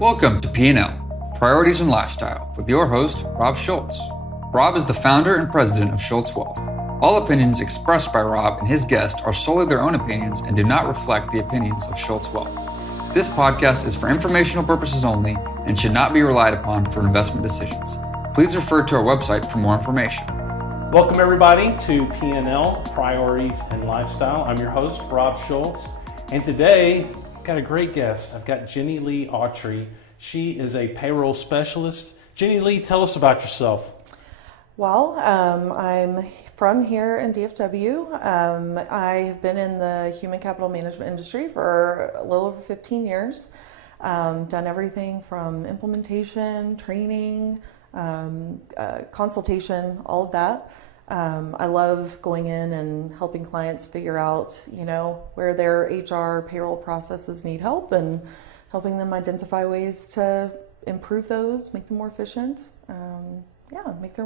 Welcome to P&L, Priorities and Lifestyle, with your host, Rob Schulz. Rob is the founder and president of Schulz Wealth. All opinions expressed by Rob and his guest are solely their own opinions and do not reflect the opinions of Schulz Wealth. This podcast is for informational purposes only and should not be relied upon for investment decisions. Please refer to our website for more information. Welcome everybody to P&L, Priorities and Lifestyle. I'm your host, Rob Schulz, and today I've got a great guest. I've got Jennilee Autry. She is a payroll specialist. Jennilee, tell us about yourself. Well, I'm from here in DFW. I have been in the human capital management industry for a little over 15 years. Done everything from implementation, training, consultation, all of that. I love going in and helping clients figure out, where their HR payroll processes need help and helping them identify ways to improve those, make them more efficient. Make their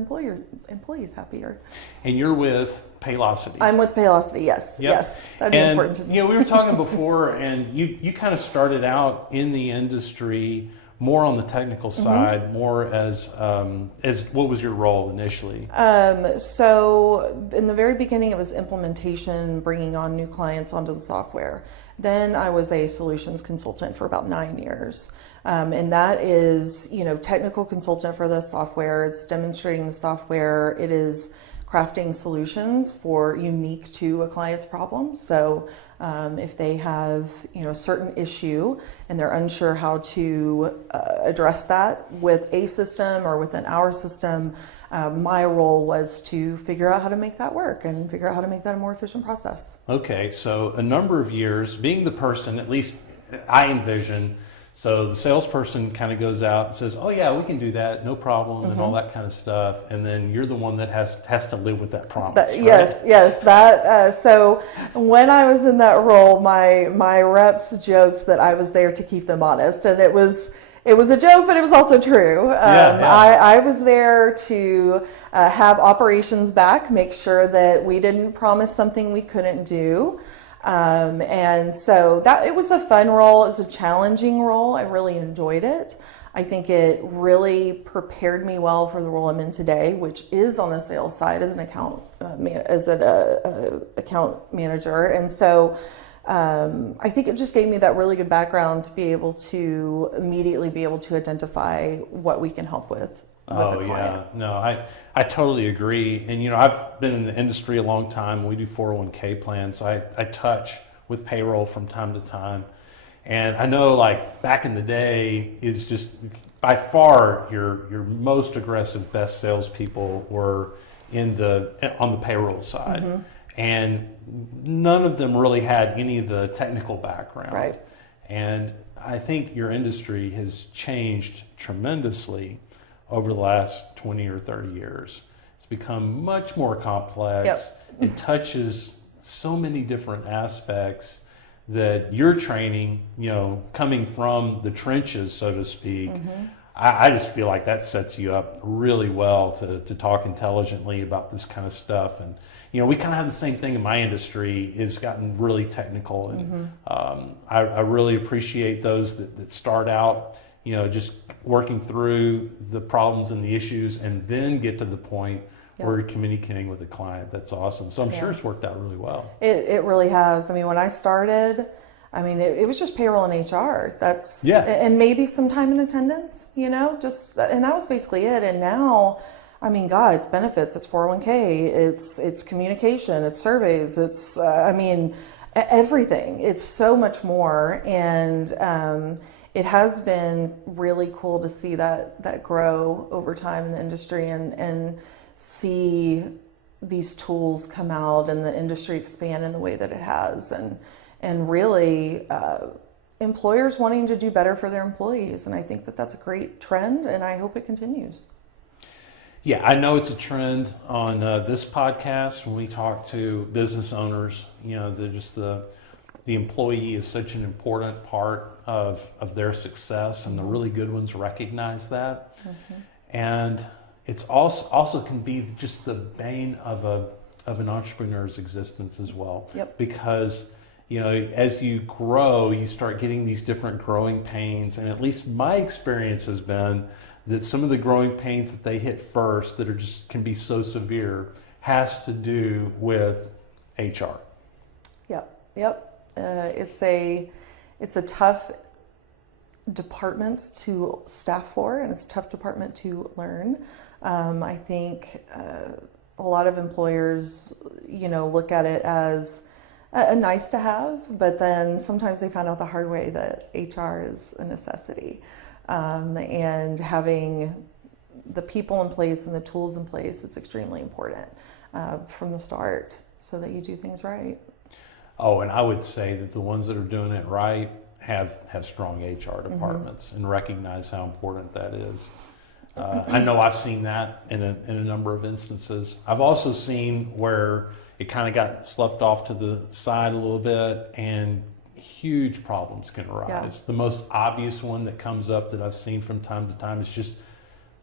employees happier. And you're with Paylocity. I'm with Paylocity, yes. Yep. Yes, that'd be important to know. We were talking before, and you kind of started out in the industry more on the technical side, more as what was your role initially? So in the very beginning, it was implementation, bringing on new clients onto the software. Then I was a solutions consultant for about 9 years. And that is, technical consultant for the software. It's demonstrating the software. It is crafting solutions for unique to a client's problem. So if they have, a certain issue and they're unsure how to address that with a system or within our system, my role was to figure out how to make that work and figure out how to make that a more efficient process. Okay, so a number of years being the person, at least I envision, so the salesperson kind of goes out and says, oh yeah, we can do that, no problem, and all that kind of stuff. And then you're the one that has to live with that promise, right? Yes. So when I was in that role, my reps joked that I was there to keep them honest. And it was a joke, but it was also true. I was there to have operations back, make sure that we didn't promise something we couldn't do. And so it was a fun role. It was a challenging role. I really enjoyed it. I think it really prepared me well for the role I'm in today, which is on the sales side as an account account manager. And so I think it just gave me that really good background to be able to immediately be able to identify what we can help with the client. Yeah, no, I totally agree. And I've been in the industry a long time. We do 401k plans, so I touch with payroll from time to time. And I know, like back in the day, is just by far your most aggressive, best salespeople were on the payroll side, and none of them really had any of the technical background. Right. And I think your industry has changed tremendously over the last 20 or 30 years. It's become much more complex. Yep. It touches so many different aspects that your training, coming from the trenches, so to speak, I just feel like that sets you up really well to talk intelligently about this kind of stuff. And, we kind of have the same thing in my industry. It's gotten really technical. And I really appreciate those that start out, just working through the problems and the issues and then get to the point where you're communicating with the client. That's awesome. So I'm sure it's worked out really well. It really has. I mean, when I started, it was just payroll and HR. And maybe some time in attendance, and that was basically it. And now, it's benefits, it's 401k, it's communication, it's surveys, it's, everything. It's so much more. And, it has been really cool to see that grow over time in the industry and see these tools come out and the industry expand in the way that it has, and really employers wanting to do better for their employees. And I think that that's a great trend, and I hope it continues. Yeah, I know it's a trend on this podcast when we talk to business owners. The employee is such an important part of their success, and the really good ones recognize that. And it's also can be just the bane of an entrepreneur's existence as well. Yep. Because as you grow, you start getting these different growing pains. And at least my experience has been that some of the growing pains that they hit first that can be so severe has to do with HR. Yep. It's a tough department to staff for, and it's a tough department to learn. I think a lot of employers, look at it as a nice to have, but then sometimes they find out the hard way that HR is a necessity. And having the people in place and the tools in place is extremely important from the start so that you do things right. Oh, and I would say that the ones that are doing it right have strong HR departments and recognize how important that is. I know I've seen that in a number of instances. I've also seen where it kind of got sloughed off to the side a little bit and huge problems can arise. Yeah. The most obvious one that comes up that I've seen from time to time is just,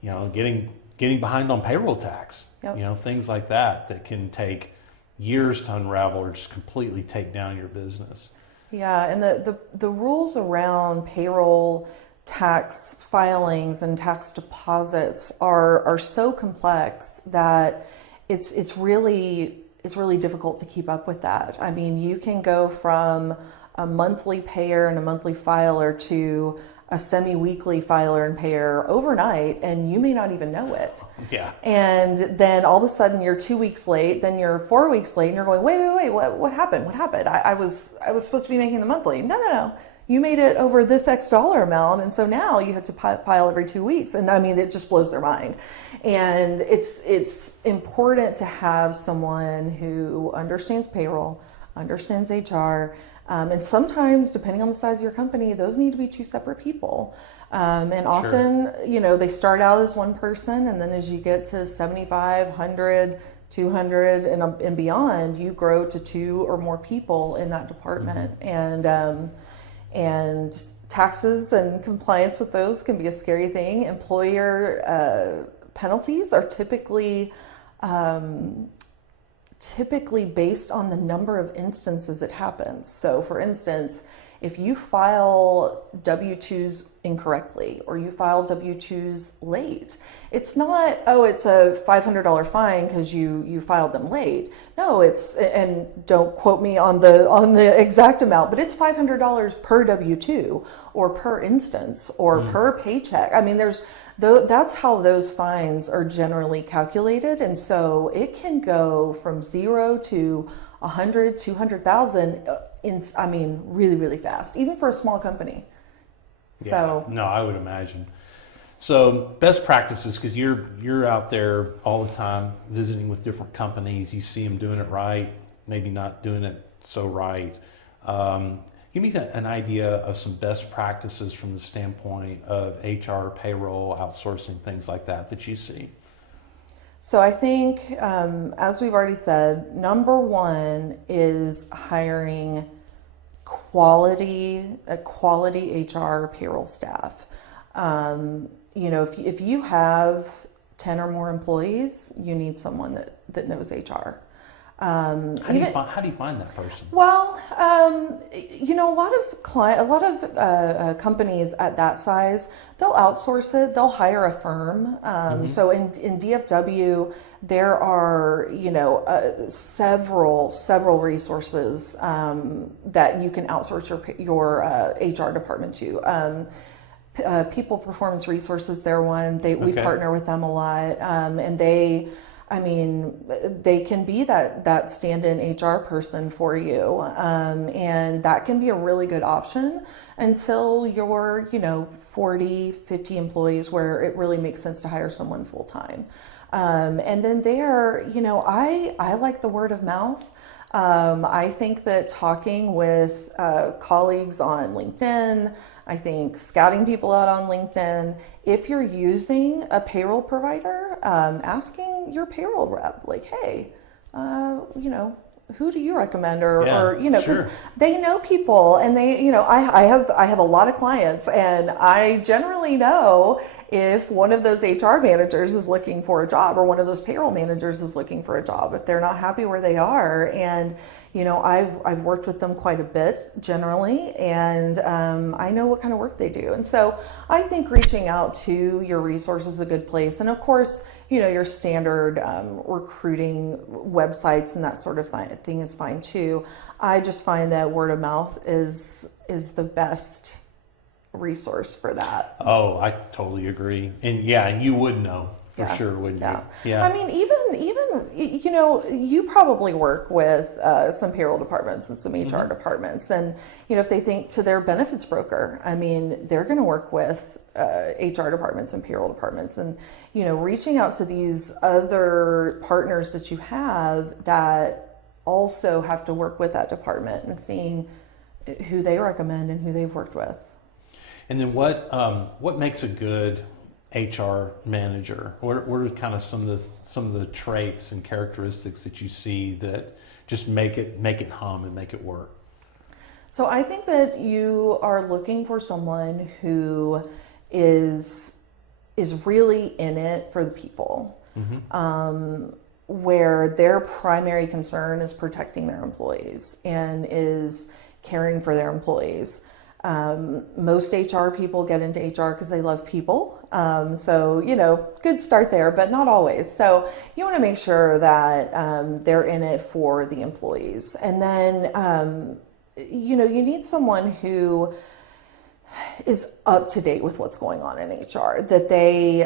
getting behind on payroll tax. Yep. Things like that can take years to unravel or just completely take down your business. Yeah, and the rules around payroll tax filings and tax deposits are so complex that it's really difficult to keep up with that. I mean, you can go from a monthly payer and a monthly filer to a semi-weekly filer and payer overnight, and you may not even know it. Yeah. And then all of a sudden you're 2 weeks late, then you're 4 weeks late, and you're going, wait, what happened? What happened? I was supposed to be making the monthly. No. You made it over this X dollar amount, and so now you have to file every 2 weeks. And I mean, it just blows their mind. And it's important to have someone who understands payroll, understands HR, and sometimes, depending on the size of your company, those need to be two separate people. And often, they start out as one person, and then as you get to 75, 100, 200, and beyond, you grow to two or more people in that department. Mm-hmm. And taxes and compliance with those can be a scary thing. Employer penalties are typically based on the number of instances it happens. So for instance, if you file W-2s incorrectly or you file W-2s late, it's not, it's a $500 fine because you filed them late. No, and don't quote me on the exact amount, but it's $500 per W-2 or per instance or per paycheck. I mean, that's how those fines are generally calculated. And so it can go from 0 to 100, 200,000 really, really fast, even for a small company. Yeah, so no, I would imagine. So best practices, because you're out there all the time visiting with different companies. You see them doing it right, maybe not doing it so right. Give me an idea of some best practices from the standpoint of HR, payroll, outsourcing, things like that you see. So I think, as we've already said, number one is hiring quality HR payroll staff. If you have 10 or more employees, you need someone that knows HR. How do you find that person? Well, a lot of companies at that size, they'll outsource it. They'll hire a firm. So in DFW, there are several resources that you can outsource your HR department to. People Performance Resources, they're one. We partner with them a lot, and they can be that stand-in HR person for you. And that can be a really good option until you're, 40, 50 employees where it really makes sense to hire someone full-time. And then there, I like the word of mouth. I think that talking with colleagues on LinkedIn, I think scouting people out on LinkedIn, if you're using a payroll provider, asking your payroll rep, like, hey, who do you recommend? Or because they know people, and they, I have a lot of clients, and I generally know if one of those HR managers is looking for a job, or one of those payroll managers is looking for a job, if they're not happy where they are. And, you know, I've worked with them quite a bit generally, and I know what kind of work they do. And so I think reaching out to your resources is a good place. And of course, you know, your standard recruiting websites and that sort of thing is fine too. I just find that word of mouth is the best resource for that. Oh, I totally agree. And yeah, and you would know for sure, wouldn't you? Yeah. I mean, even you know, you probably work with some payroll departments and some HR departments, and you know, if they think to their benefits broker, I mean, they're going to work with HR departments and payroll departments, and you know, reaching out to these other partners that you have that also have to work with that department and seeing who they recommend and who they've worked with. And then what makes a good HR manager? What are kind of some of the traits and characteristics that you see that just make it hum and make it work? So I think that you are looking for someone who is really in it for the people, where their primary concern is protecting their employees and is caring for their employees. Most HR people get into HR because they love people. So, you know, good start there, but not always. So you want to make sure that they're in it for the employees. And then, you know, you need someone who is up to date with what's going on in HR, that they,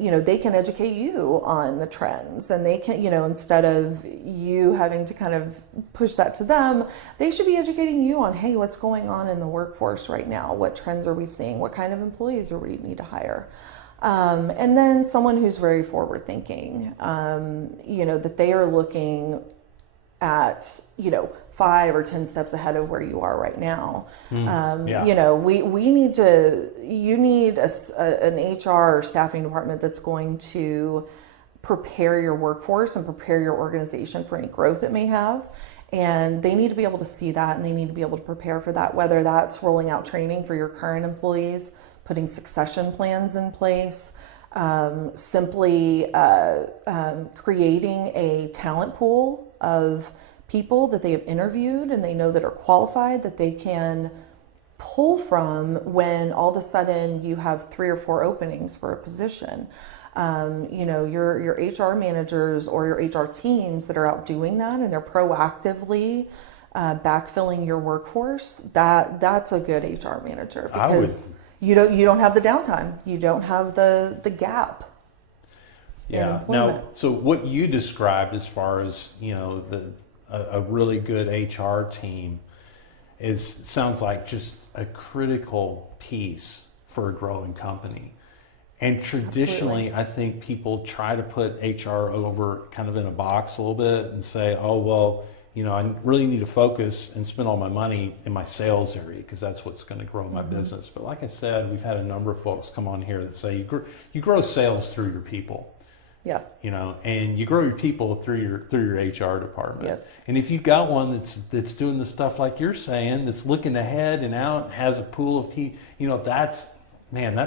you know, they can educate you on the trends, and they can, you know, instead of you having to kind of push that to them, they should be educating you on, hey, what's going on in the workforce right now? What trends are we seeing? What kind of employees are we need to hire? And then someone who's very forward thinking, you know, that they are looking at, you know, 5 or 10 steps ahead of where you are right now. You know, you need an HR or staffing department that's going to prepare your workforce and prepare your organization for any growth it may have. And they need to be able to see that, and they need to be able to prepare for that, whether that's rolling out training for your current employees, putting succession plans in place, simply creating a talent pool of people that they have interviewed and they know that are qualified, that they can pull from when all of a sudden you have 3 or 4 openings for a position. You know, your HR managers or your HR teams that are out doing that and they're proactively backfilling your workforce, that's a good HR manager, because you don't have the downtime, you don't have the gap. Yeah. Now, so what you described as far as, you know, a really good HR team sounds like just a critical piece for a growing company. And traditionally, I think people try to put HR over kind of in a box a little bit and say, oh, well, you know, I really need to focus and spend all my money in my sales area because that's what's going to grow my business. But like I said, we've had a number of folks come on here that say you grow sales through your people. Yeah. You know, and you grow your people through your HR department. Yes. And if you've got one that's doing the stuff like you're saying, that's looking ahead and out, has a pool of people, you know, that's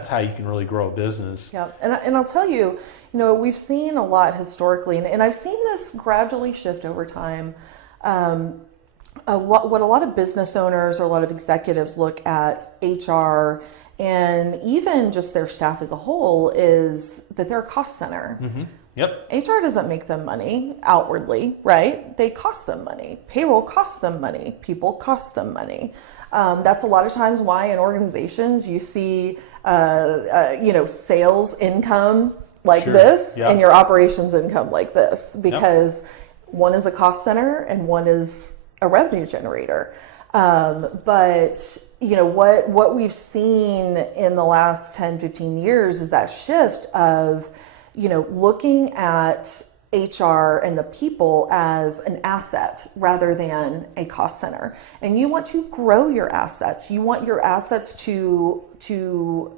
how you can really grow a business. Yeah. And I'll tell you, you know, we've seen a lot historically, and I've seen this gradually shift over time. What a lot of business owners or a lot of executives look at HR and even just their staff as a whole is that they're a cost center. Mm-hmm. Yep. HR doesn't make them money outwardly, right? They cost them money. Payroll costs them money. People cost them money. That's a lot of times why in organizations you see, you know, sales income like this and your operations income like this, because one is a cost center and one is a revenue generator. But you know, what we've seen in the last 10, 15 years is that shift of, you know, looking at HR and the people as an asset rather than a cost center. And you want to grow your assets. You want your assets to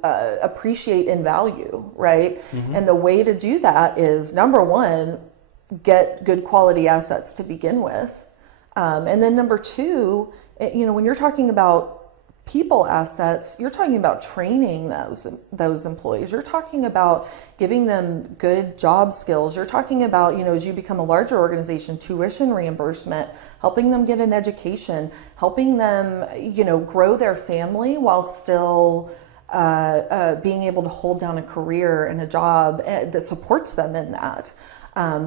appreciate in value, right? Mm-hmm. And the way to do that is, number one, get good quality assets to begin with. And then number two, you know, when you're talking about people assets, you're talking about training those employees. You're talking about giving them good job skills. You're talking about, as you become a larger organization, tuition reimbursement, helping them get an education, helping them, grow their family while still being able to hold down a career and a job that supports them in that.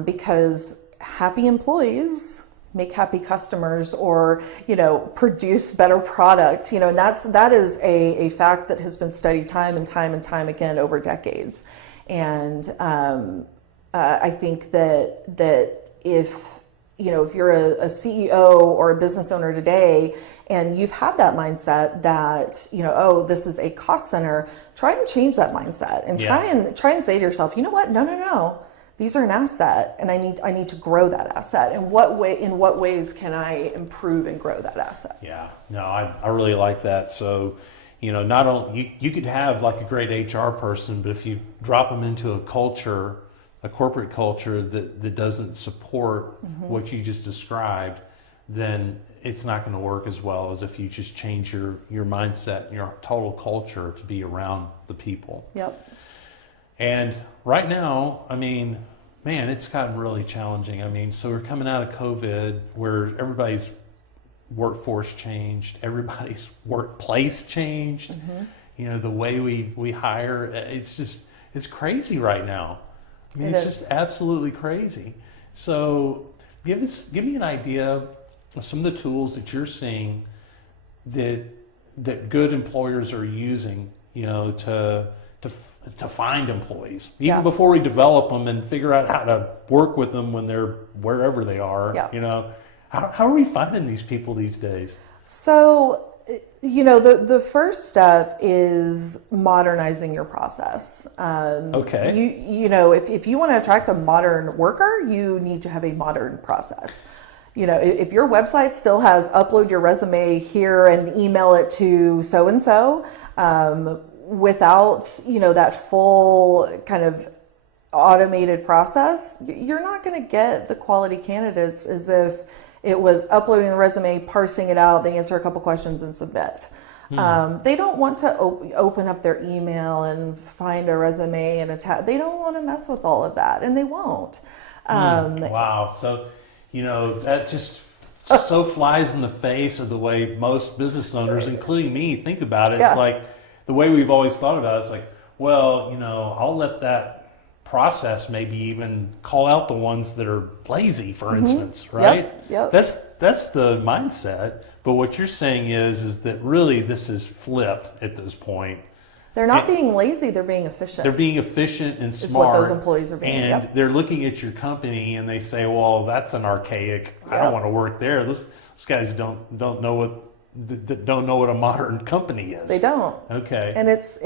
Because happy employees make happy customers, or produce better products, and that is a fact that has been studied time and time again over decades. And I think that if you're a CEO or a business owner today and you've had that mindset that this is a cost center, try and change that mindset and try and say to yourself, no, these are an asset, and I need to grow that asset. In what ways can I improve and grow that asset? Yeah, no, I really like that. So, not only you could have like a great HR person, but if you drop them into a corporate culture that doesn't support what you just described, then it's not going to work as well as if you just change your mindset and your total culture to be around the people. Yep. And right now, man, it's gotten really challenging. So we're coming out of COVID where everybody's workforce changed, everybody's workplace changed. The way we hire, it's crazy right now. It's just absolutely crazy. So give me an idea of some of the tools that you're seeing that good employers are using, to find employees, even before we develop them and figure out how to work with them when they're wherever they are. How are we finding these people these days? So, the first step is modernizing your process. Okay. If you want to attract a modern worker, you need to have a modern process. If your website still has upload your resume here and email it to so-and-so, without, that full kind of automated process, you're not going to get the quality candidates as if it was uploading the resume, parsing it out, they answer a couple questions and submit. They don't want to open up their email and find a resume and attach. They don't want to mess with all of that, and they won't. Wow. So, that just so flies in the face of the way most business owners, including me, think about it. It's like, the way we've always thought about it is like, well, I'll let that process maybe even call out the ones that are lazy, for instance, right? Yep. That's the mindset. But what you're saying is that really this is flipped at this point. They're not being lazy, they're being efficient. They're being efficient and smart. Is what those employees are being. And they're looking at your company and they say, well, that's an archaic, I don't want to work there. These guys don't know what a modern company is. They don't. Okay. And it's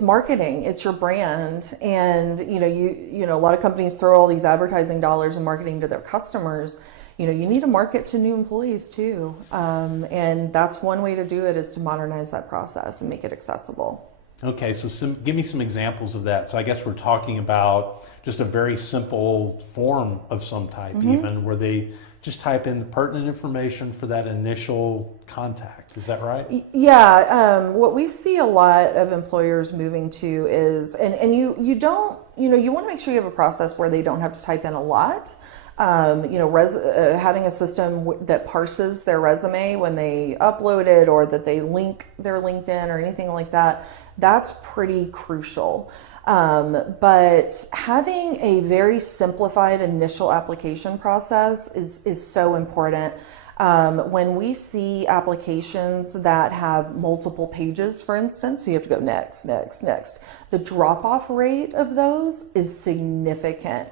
marketing, it's your brand, and a lot of companies throw all these advertising dollars and marketing to their customers. You need to market to new employees too, and that's one way to do it, is to modernize that process and make it accessible. Okay, so give me some examples of that. So I guess we're talking about just a very simple form of some type, even where they just type in the pertinent information for that initial contact. Is that right? Yeah. What we see a lot of employers moving to is, and you don't, you want to make sure you have a process where they don't have to type in a lot. Having a system that parses their resume when they upload it, or that they link their LinkedIn or anything like that, that's pretty crucial. But having a very simplified initial application process is so important. When we see applications that have multiple pages, for instance, so you have to go next, the drop-off rate of those is significant.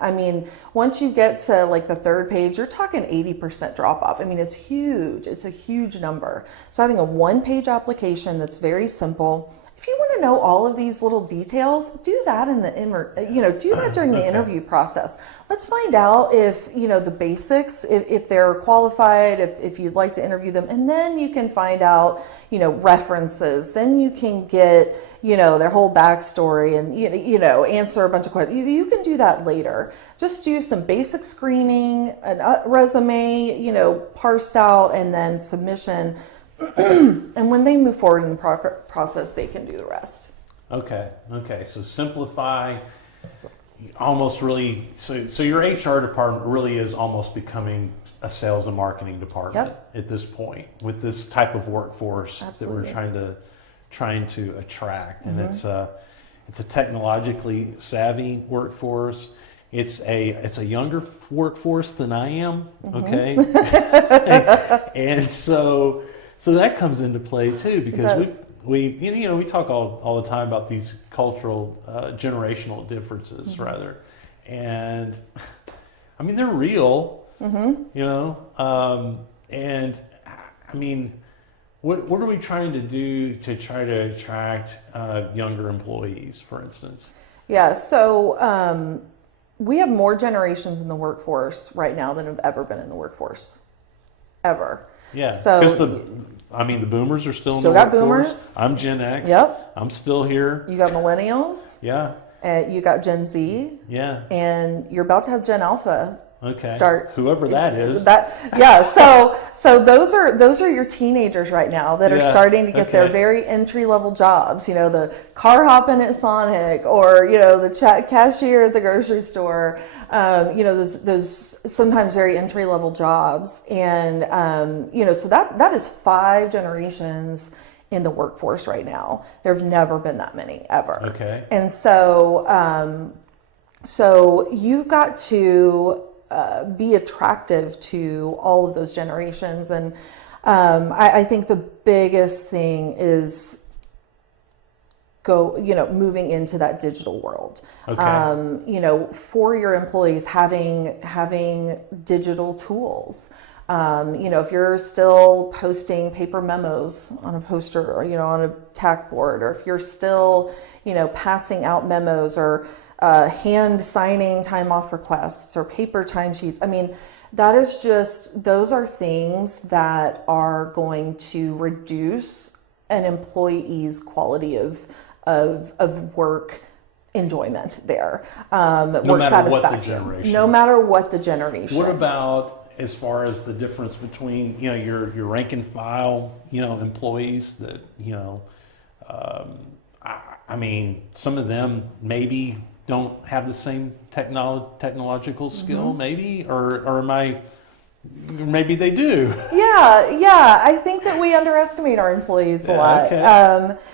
Once you get to like the third page, you're talking 80% drop-off. It's huge. It's a huge number. So having a one-page application that's very simple. If you want to know all of these little details, do that do that during the interview process. Let's find out if, the basics, if they're qualified, if you'd like to interview them, and then you can find out, references. Then you can get, their whole backstory and, answer a bunch of questions. You can do that later. Just do some basic screening, a resume, parsed out, and then submission. And when they move forward in the process, they can do the rest. Okay. So simplify, almost really. So your HR department really is almost becoming a sales and marketing department at this point with this type of workforce that we're trying to attract, and it's a technologically savvy workforce. It's a younger workforce than I am. Okay, and so that comes into play too, because we talk all the time about these cultural generational differences rather, and I mean they're real. And I mean, what are we trying to do to try to attract younger employees, for instance? Yeah, so we have more generations in the workforce right now than have ever been in the workforce, ever. Yeah, so because the boomers are still in the got workforce. Boomers. I'm Gen X. Yep. I'm still here. You got millennials. Yeah. You got Gen Z. Yeah. And you're about to have Gen Alpha. Okay. Start whoever that is. So those are your teenagers right now that are starting to get their very entry level jobs. The car hopping at Sonic, or the cashier at the grocery store. Those sometimes very entry level jobs, and so that is 5 generations in the workforce right now. There have never been that many ever. Okay. And so you've got to be attractive to all of those generations. And I think the biggest thing is moving into that digital world. Okay. For your employees, having digital tools. If you're still posting paper memos on a poster or, on a tack board, or if you're still, passing out memos or hand signing time off requests or paper timesheets. I mean, those are things that are going to reduce an employee's quality of work enjoyment there. Work satisfaction. No matter what the generation. What about as far as the difference between, your rank and file, employees that, I mean, some of them maybe don't have the same technological skill, maybe, or maybe they do. Yeah. I think that we underestimate our employees a lot. Okay.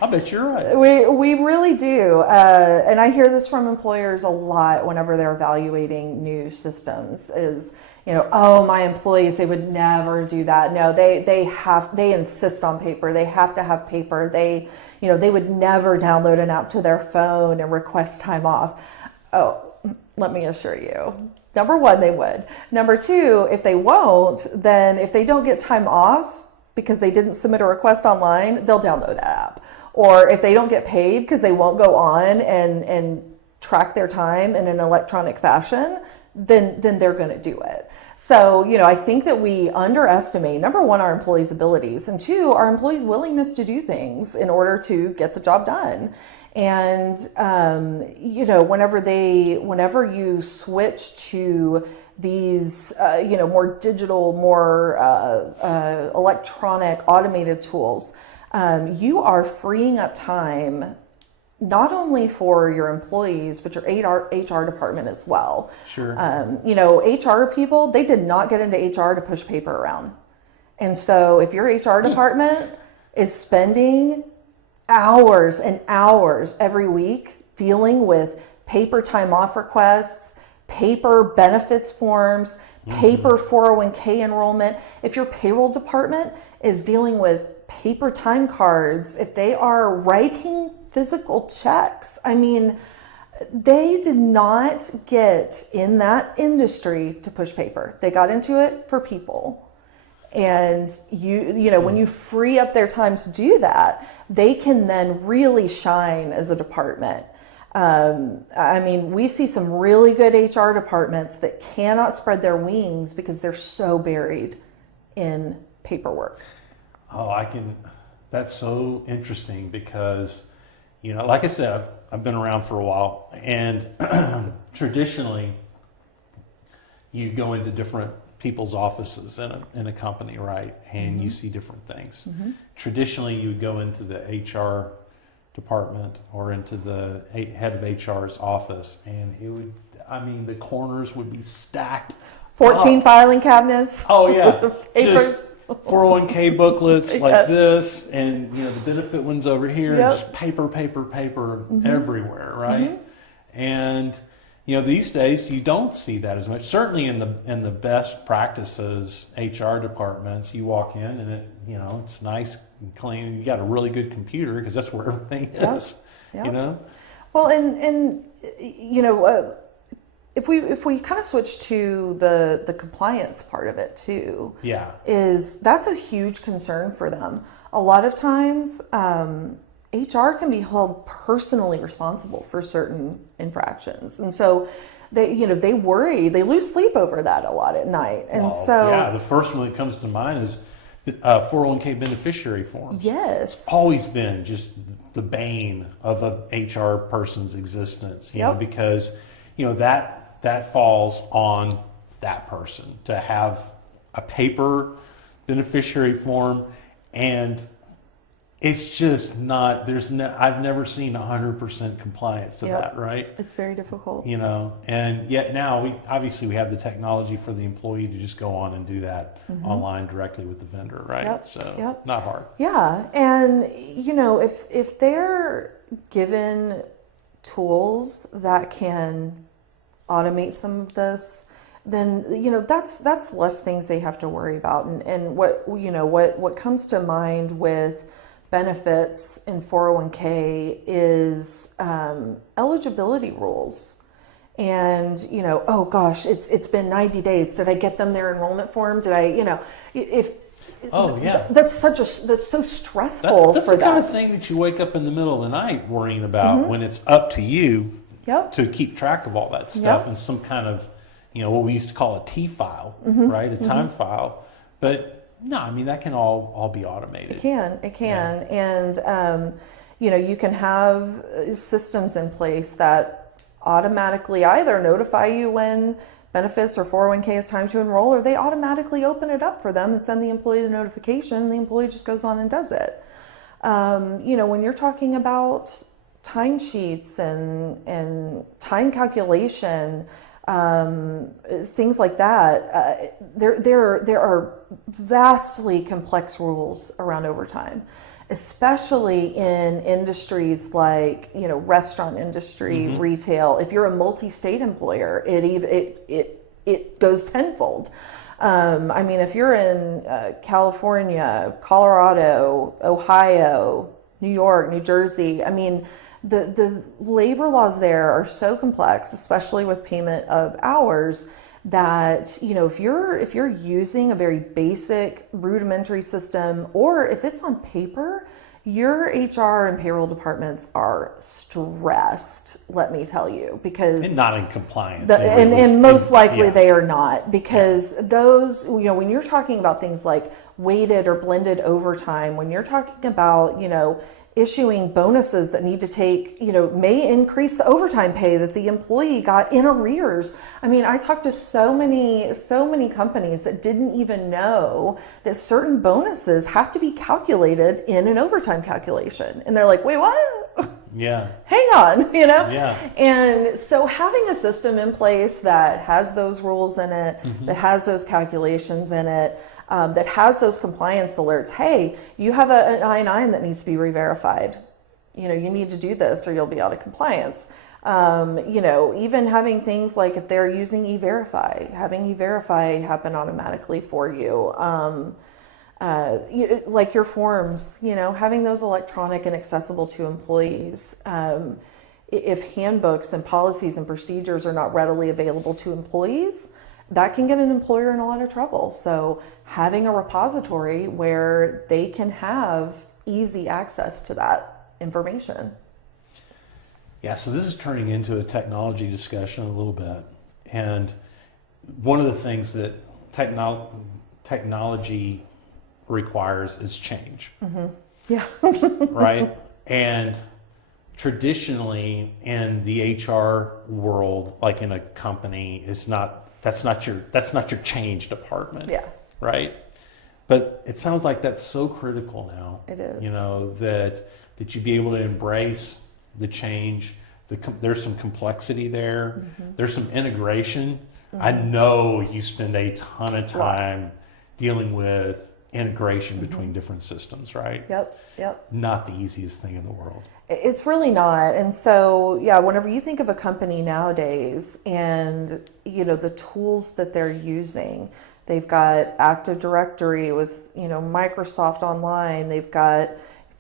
I bet you're right. We really do. And I hear this from employers a lot whenever they're evaluating new systems is, my employees, they would never do that. No, they insist on paper. They have to have paper. They would never download an app to their phone and request time off. Oh, let me assure you. Number 1, they would. Number 2, if they won't, then if they don't get time off because they didn't submit a request online, they'll download that app. Or if they don't get paid because they won't go on and track their time in an electronic fashion, then they're going to do it. So, I think that we underestimate, number 1, our employees' abilities, and 2, our employees' willingness to do things in order to get the job done. And, whenever you switch to these, more digital, more electronic, automated tools, you are freeing up time not only for your employees, but your HR department as well. Sure. HR people, they did not get into HR to push paper around. And so if your HR department is spending hours and hours every week dealing with paper time off requests, paper benefits forms, paper 401k enrollment, if your payroll department is dealing with paper time cards, if they are writing physical checks, I mean, they did not get in that industry to push paper. They got into it for people. And when you free up their time to do that, they can then really shine as a department. We see some really good HR departments that cannot spread their wings because they're so buried in paperwork. That's so interesting because, like I said, I've been around for a while, and traditionally you go into different people's offices in a company, right? And you see different things. Traditionally, you would go into the HR department or into the head of HR's office, and it would, the corners would be stacked. 14 filing cabinets. Oh yeah, Papers. just 401k booklets like this, and the benefit ones over here, and just paper everywhere, right? And these days you don't see that as much. Certainly in the best practices HR departments, you walk in and it's nice and clean. You got a really good computer because that's where everything is. Well, and if we kind of switch to the compliance part of it too, that's a huge concern for them. A lot of times, HR can be held personally responsible for certain infractions, and so they worry, they lose sleep over that a lot at night. And the first one that comes to mind is 401k beneficiary forms. Yes, it's always been just the bane of a HR person's existence, because that falls on that person to have a paper beneficiary form, and it's just not, I've never seen 100% compliance to that, right? It's very difficult. And yet now we have the technology for the employee to just go on and do that online directly with the vendor, right? Not hard. Yeah, and if they're given tools that can automate some of this, then that's less things they have to worry about. And what comes to mind with benefits in 401k is eligibility rules. And oh gosh, it's been 90 days. Did I get them their enrollment form? Did I that's so stressful. That's for the kind of thing that you wake up in the middle of the night worrying about when it's up to you to keep track of all that stuff in some kind of, what we used to call a T file, right? A time file. But no, that can all be automated. It can. Yeah. And, you can have systems in place that automatically either notify you when benefits or 401k is time to enroll, or they automatically open it up for them and send the employee the notification, and the employee just goes on and does it. When you're talking about timesheets and time calculation, things like that, there are vastly complex rules around overtime, especially in industries like restaurant industry, retail. If you're a multi-state employer, it goes tenfold. If you're in California, Colorado, Ohio, New York, New Jersey, the labor laws there are so complex, especially with payment of hours, that if you're using a very basic rudimentary system, or if it's on paper, your HR and payroll departments are stressed, let me tell you, because and not in compliance. And most likely they are not, because those, when you're talking about things like weighted or blended overtime, when you're talking about, issuing bonuses that need to take, may increase the overtime pay that the employee got in arrears. I talked to so many companies that didn't even know that certain bonuses have to be calculated in an overtime calculation. And they're like, wait, what? Yeah. Hang on, Yeah. And so having a system in place that has those rules in it, that has those calculations in it, that has those compliance alerts. Hey, you have an I-9 that needs to be re-verified. You need to do this or you'll be out of compliance. Even having things like if they're using E-Verify, having E-Verify happen automatically for you. Like your forms, having those electronic and accessible to employees. If handbooks and policies and procedures are not readily available to employees, that can get an employer in a lot of trouble. So having a repository where they can have easy access to that information. Yeah, so this is turning into a technology discussion a little bit. And one of the things that technology requires is change. Yeah. Right? And traditionally in the HR world, like in a company, that's not your change department. Yeah. Right. But it sounds like that's so critical now. It is. You know, that you be able to embrace the change. There's some complexity there. There's some integration. I know you spend a ton of time dealing with integration between different systems, right? Yep. Not the easiest thing in the world. It's really not. And so, yeah, whenever you think of a company nowadays and, you know, the tools that they're using, they've got Active Directory with, you know, Microsoft Online, they've got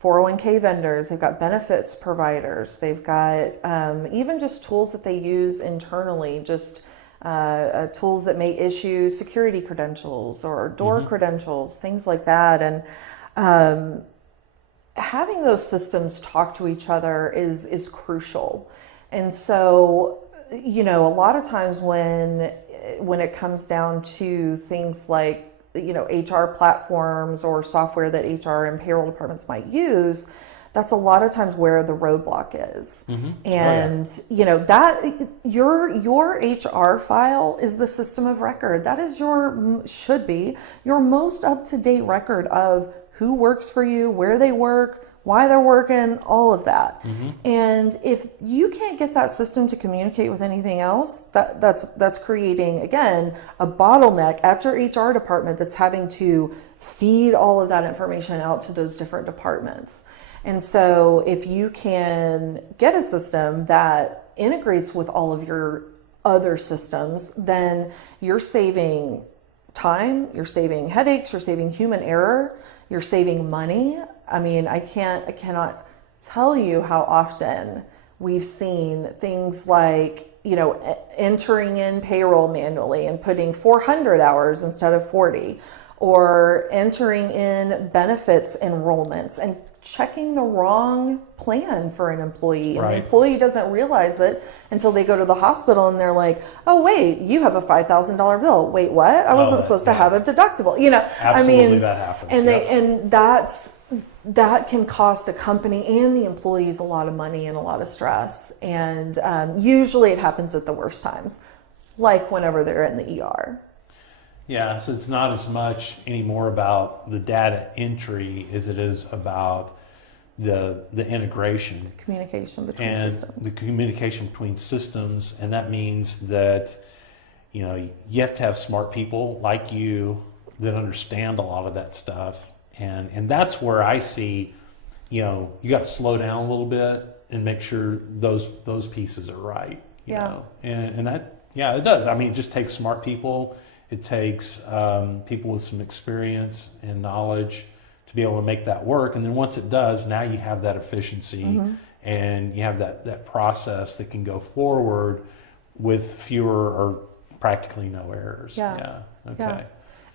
401k vendors, they've got benefits providers, they've got even just tools that they use internally, just tools that may issue security credentials or door credentials, things like that. And having those systems talk to each other is crucial. And so, you know, a lot of times when it comes down to things like, you know, HR platforms or software that HR and payroll departments might use, that's a lot of times where the roadblock is. And, you know, that your HR file is the system of record. That is should be your most up-to-date record of who works for you, where they work, why they're working, all of that. And if you can't get that system to communicate with anything else, that's creating, again, a bottleneck at your HR department that's having to feed all of that information out to those different departments. And so if you can get a system that integrates with all of your other systems, then you're saving time, you're saving headaches, you're saving human error, you're saving money. I mean, I cannot tell you how often we've seen things like, you know, entering in payroll manually and putting 400 hours instead of 40, or entering in benefits enrollments and checking the wrong plan for an employee. And the employee doesn't realize it until they go to the hospital and they're like, oh, wait, you have a $5,000 bill. Wait, what? I wasn't supposed to have a deductible. You know, absolutely, I mean, that happens. And that can cost a company and the employees a lot of money and a lot of stress. And usually it happens at the worst times, like whenever they're in the ER. Yeah, so it's not as much anymore about the data entry as it is about the integration. The communication between and systems. The communication between systems, and that means that, you know, you have to have smart people like you that understand a lot of that stuff. And that's where I see, you know, you got to slow down a little bit and make sure those pieces are right. You know? And that, yeah, it does. I mean, it just takes smart people. It takes people with some experience and knowledge to be able to make that work. And then once it does, now you have that efficiency and you have that process that can go forward with fewer or practically no errors. Yeah. Okay. Yeah.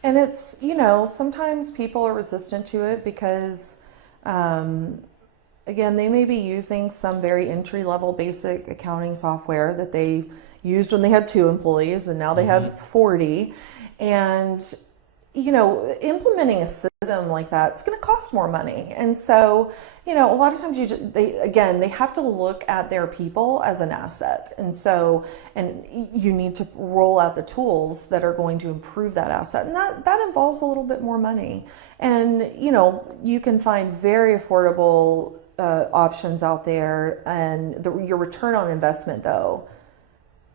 And it's, you know, sometimes people are resistant to it because, again, they may be using some very entry-level basic accounting software that they used when they had 2 employees and now they have 40. And, you know, implementing a system like that, it's going to cost more money. And so, you know, a lot of times they have to look at their people as an asset. And so, and you need to roll out the tools that are going to improve that asset. And that involves a little bit more money. And, you know, you can find very affordable options out there. And your return on investment, though,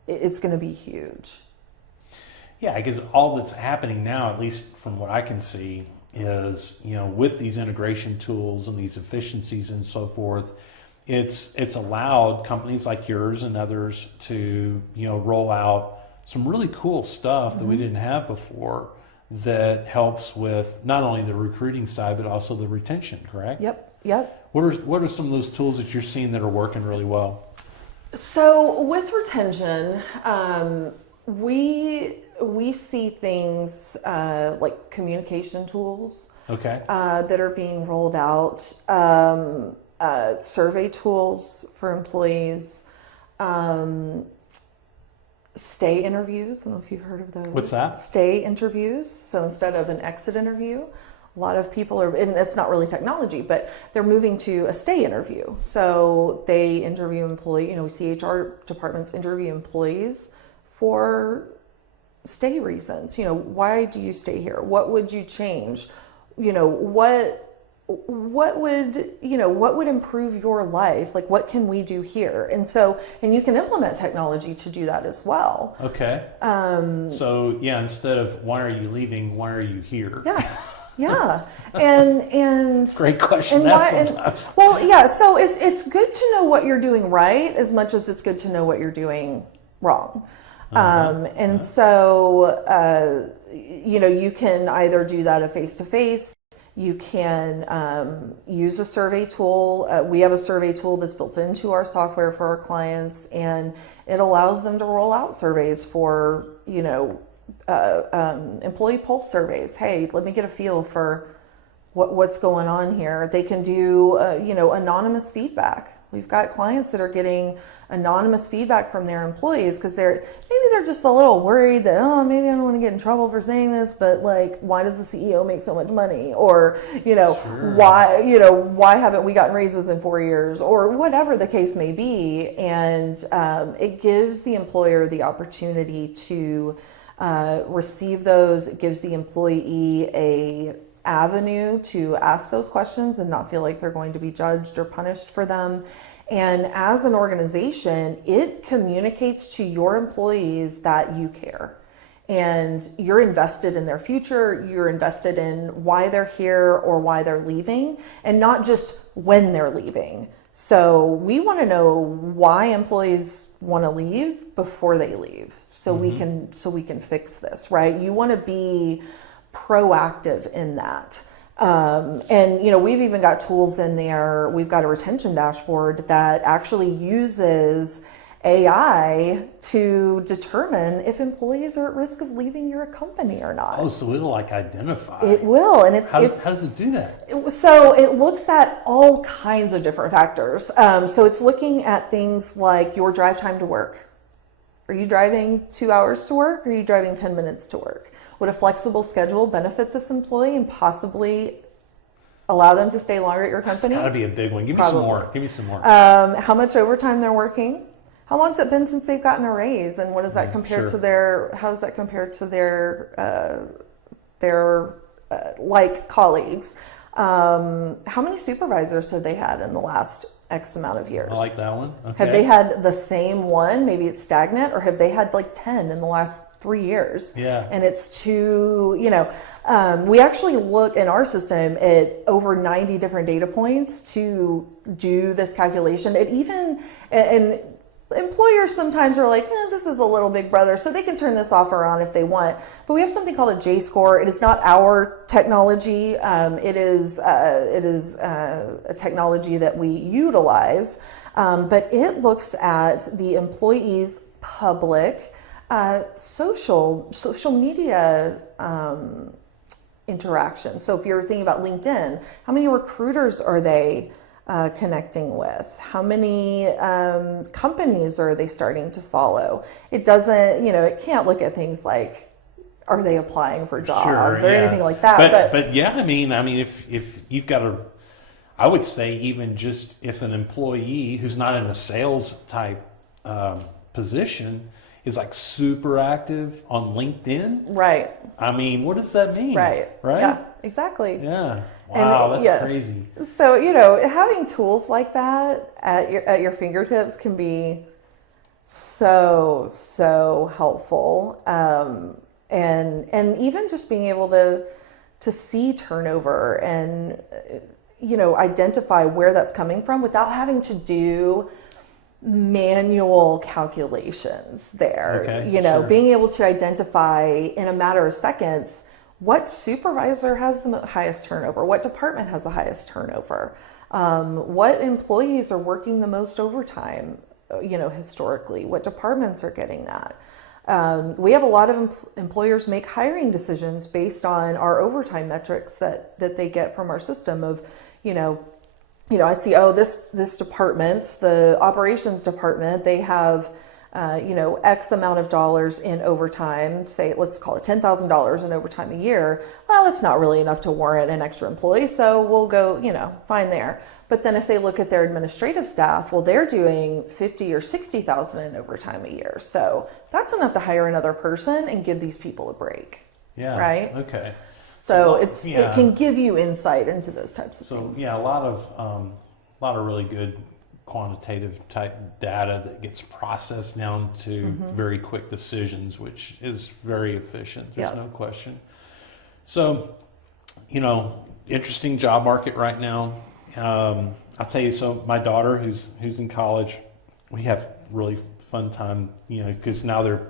it's going to be huge. Yeah, because all that's happening now, at least from what I can see, is, you know, with these integration tools and these efficiencies and so forth, it's allowed companies like yours and others to, you know, roll out some really cool stuff that we didn't have before that helps with not only the recruiting side but also the retention, correct? Yep. What are some of those tools that you're seeing that are working really well? So with retention, we see things like communication tools that are being rolled out, survey tools for employees, stay interviews. I don't know if you've heard of those. What's that? Stay interviews. So instead of an exit interview, a lot of people are, and it's not really technology, but they're moving to a stay interview. So they interview we see HR departments interview employees for stay reasons. Why do you stay here? What would you change? What would improve your life? Like, what can we do here? And you can implement technology to do that as well. Okay. So instead of why are you leaving, why are you here? Yeah. And great question. So it's good to know what you're doing right as much as it's good to know what you're doing wrong. So you can either do that a face-to-face. You can use a survey tool. We have a survey tool that's built into our software for our clients, and it allows them to roll out surveys for, employee pulse surveys. Hey, let me get a feel for what's going on here. They can do, anonymous feedback. We've got clients that are getting anonymous feedback from their employees because they're just a little worried that, maybe I don't want to get in trouble for saying this, but like, why does the CEO make so much money? Or, why haven't we gotten raises in 4 years? Or whatever the case may be. And it gives the employer the opportunity to receive those. It gives the employee a avenue to ask those questions and not feel like they're going to be judged or punished for them. And as an organization, it communicates to your employees that you care and you're invested in their future. You're invested in why they're here or why they're leaving, and not just when they're leaving. So we want to know why employees want to leave before they leave, so we can fix this, right? You want to be proactive in that. We've even got tools in there. We've got a retention dashboard that actually uses AI to determine if employees are at risk of leaving your company or not. Oh, so it'll identify. It will, and how does it do that? So it looks at all kinds of different factors. So it's looking at things like your drive time to work. Are you driving 2 hours to work, or are you driving 10 minutes to work? Would a flexible schedule benefit this employee and possibly allow them to stay longer at your company? That's got to be a big one. Give me some more. How much overtime they're working? How long has it been since they've gotten a raise, and what does that compare to their? How does that compare to their like colleagues? How many supervisors have they had in the last X amount of years? I like that one. Okay. Have they had the same one? Maybe it's stagnant, or have they had like 10 in the last 3 years? Yeah. And it's too, we actually look in our system at over 90 different data points to do this calculation. And employers sometimes are like, this is a little big brother, so they can turn this off or on if they want. But we have something called a J-score. It is not our technology. It is a technology that we utilize, but it looks at the employee's public social media interaction. So if you're thinking about LinkedIn, how many recruiters are they connecting with? How many companies are they starting to follow? It doesn't, it can't look at things like, are they applying for jobs or anything like that? But yeah, I mean, if you've got I would say even just if an employee who's not in a sales type position is like super active on LinkedIn. Right. I mean, what does that mean? Right. Yeah, exactly. Yeah. Wow, that's crazy. So, having tools like that at your fingertips can be so helpful. And even just being able to see turnover and, identify where that's coming from without having to do manual calculations there. Okay, being able to identify in a matter of seconds what supervisor has the highest turnover, what department has the highest turnover, what employees are working the most overtime, historically, what departments are getting that. We have a lot of employers make hiring decisions based on our overtime metrics that they get from our system of, I see, this department, the operations department, they have X amount of dollars in overtime, say, let's call it $10,000 in overtime a year, well, it's not really enough to warrant an extra employee, so we'll go, fine there. But then if they look at their administrative staff, well, they're doing 50 or 60,000 in overtime a year. So that's enough to hire another person and give these people a break. Yeah. Right? Okay. So it can give you insight into those types of things. So yeah, a lot of really good quantitative type data that gets processed down to very quick decisions, which is very efficient. There's no question. So, interesting job market right now. I'll tell you, so my daughter who's in college, we have really fun time, because now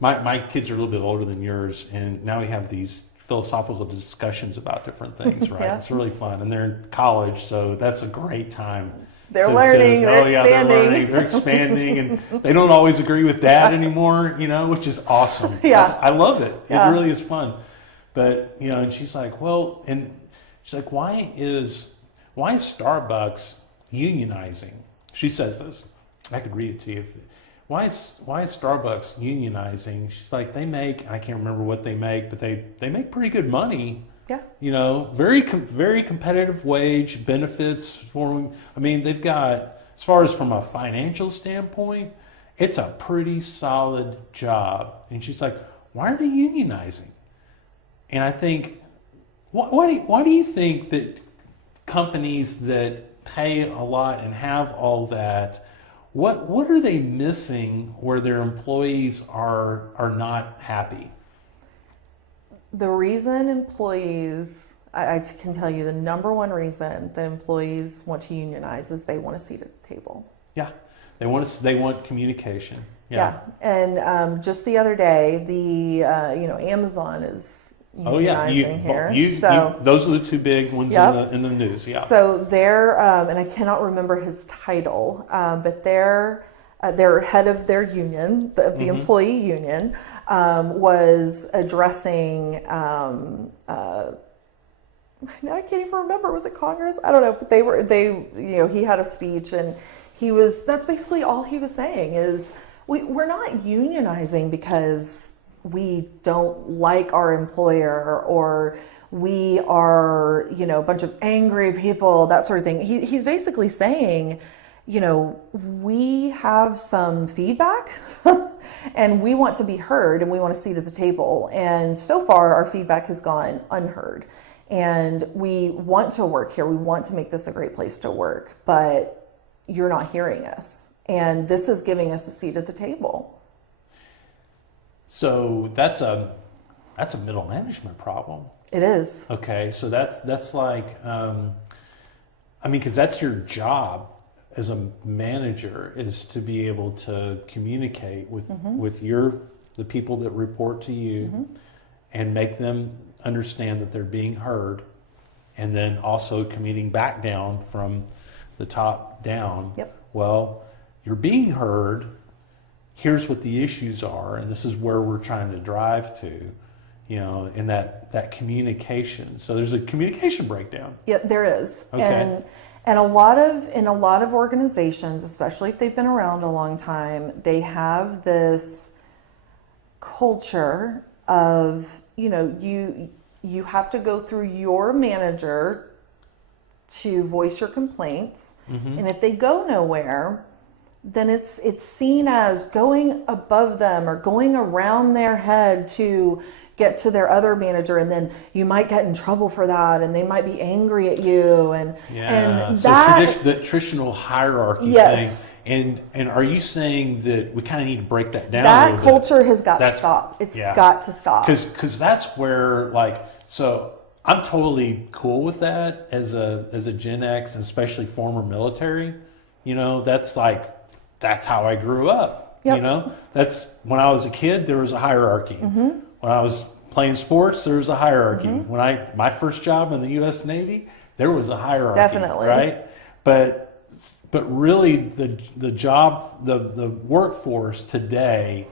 my kids are a little bit older than yours, and now we have these philosophical discussions about different things, right? It's really fun, and they're in college, so that's a great time. They're learning, they're expanding. They're expanding, and they don't always agree with dad anymore, which is awesome. Yeah. I love it. It really is fun. But, and she's like, why is Starbucks unionizing? She says this. I could read it to you. Why is Starbucks unionizing? She's like, I can't remember what they make, but they make pretty good money. Yeah. Very competitive wage, benefits for, they've got, as far as from a financial standpoint, it's a pretty solid job. And she's like, why are they unionizing? And I think, why do you think that companies that pay a lot and have all that, what are they missing where their employees are not happy? The reason employees, I can tell you the number one reason that employees want to unionize is they want a seat at the table. Yeah, they want communication. Yeah, and just the other day, Amazon is unionizing here. Those are the two big ones in the news. Yeah. So they're, and I cannot remember his title, but they're head of their union, the employee union. Was addressing, now I can't even remember, was it Congress? I don't know, but he had a speech, and that's basically all he was saying is, we're not unionizing because we don't like our employer, or we are, a bunch of angry people, that sort of thing. He's basically saying, we have some feedback and we want to be heard, and we want a seat at the table. And so far our feedback has gone unheard, and we want to work here. We want to make this a great place to work, but you're not hearing us. And this is giving us a seat at the table. So that's a middle management problem. It is. Okay. So that's like, because that's your job as a manager, is to be able to communicate with the people that report to you, and make them understand that they're being heard, and then also commuting back down from the top down. Yep. Well, you're being heard. Here's what the issues are, and this is where we're trying to drive to, in that communication. So there's a communication breakdown. Yeah, there is. Okay. And in a lot of organizations, especially if they've been around a long time, they have this culture of, you have to go through your manager to voice your complaints. And if they go nowhere, then it's seen as going above them or going around their head to get to their other manager, and then you might get in trouble for that, and they might be angry at you, and so the traditional hierarchy yes. thing. And are you saying that we kind of need to break that down? That culture has got to stop. It's got to stop. Because that's where, so I'm totally cool with that as a Gen X, and especially former military. That's how I grew up. Yep. That's when I was a kid, there was a hierarchy. When I was playing sports, there was a hierarchy. When my first job in the U.S. Navy, there was a hierarchy. Definitely. Right? But really the job, the workforce today,